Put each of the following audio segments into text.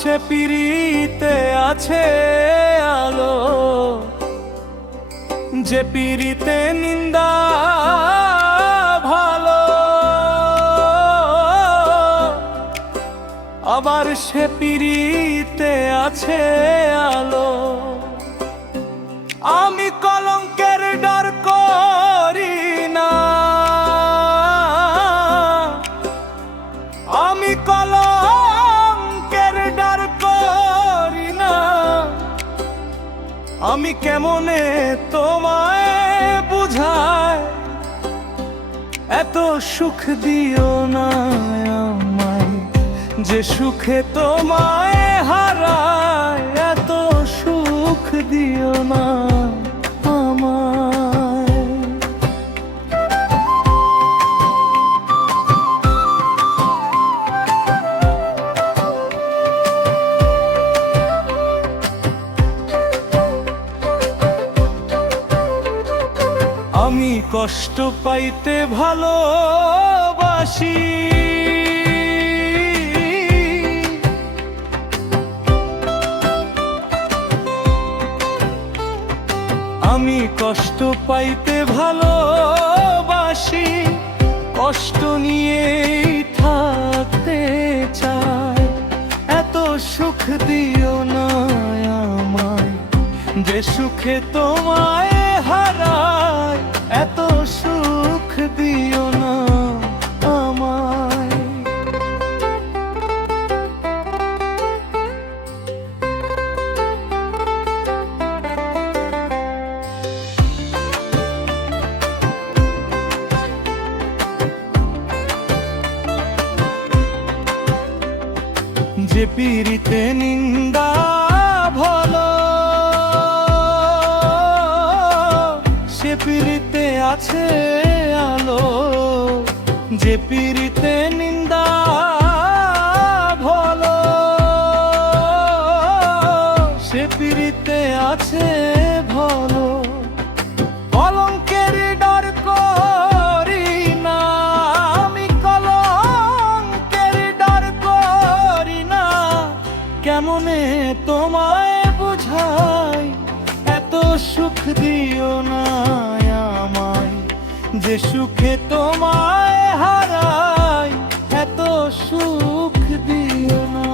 সে পিরিতে আছে আলো, যে পিরিতে নিন্দা ভালো। আবার সে পিরিতে আছে আলো। আমি কলঙ্কের ডর করি না, আমি কলঙ্কের ডর করি না। আমি কেমনে তোমায় বুঝাই, এত সুখ দিও না আমায়, যে সুখে তোমায় হারায়। এত সুখ দিও না আমায়। আমি কষ্ট পাইতে ভালোবাসি, আমি কষ্ট পাইতে ভালোবাসি। কষ্ট নিয়েই থাকতে চাই। এত সুখ দিও না আমায়, যে সুখে তোমায় হারায়। এত সুখ দিও না আমায়। যে পিরিতে নিন্দা ভালো, সে পিরিতে আছে আলো। যে পিরিতে নিন্দা ভালো, সে পিরিতে আছে ভালো। কলঙ্কের ডর করি না, আমি কলঙ্কের ডর করি না। কেমনে তোমায় বুঝাই, এত সুখ দিও না আমায়, যে সুখে তোমায় হারাই। এত সুখ দিও না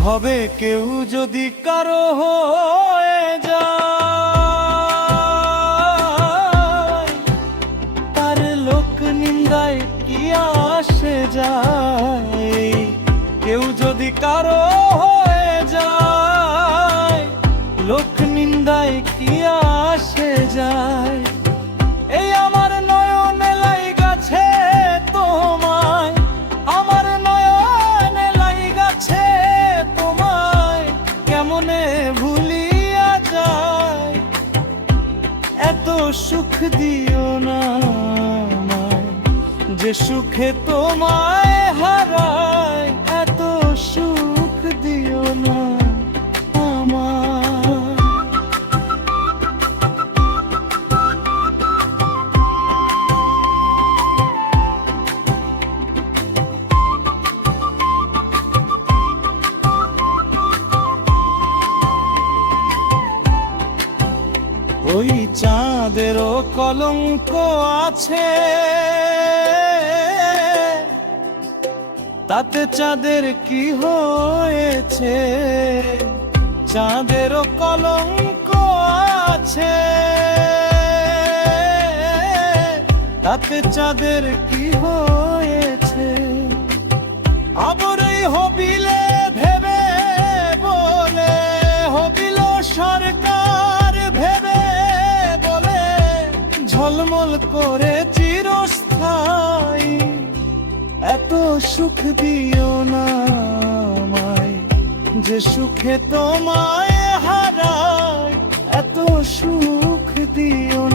ভবে কেউ যদি কারো হয়ে যায়, তার লোক নিন্দায় কি আসে যায়। কেউ যদি কারো হয়ে যায়, লোক নিন্দায় কি আসে যায়। এই আমার নয়নে লাইগাছে তোমায়, আমার নয়নে লাইগাছে তোমায়। কেমনে ভুলিয়া যায়, এত সুখ দিও না আমায়, যে সুখে তোমায় হারায়। এত সুখ দিও না আমায়। ওই চাঁদেরও কলঙ্ক আছে, তাতে চাঁদের কি হয়েছে। চাঁদেরও কলঙ্ক আছে, তাতে চাঁদের কি হয়েছে। আবরই হবিলে ভেবে বলে, হবিল সরকার ভেবে বলে, ঝলমল করে চিরস্থায়ী। এত সুখ দিও না আমায়, যে সুখে তোমায় হারায়। এত সুখ দিও না।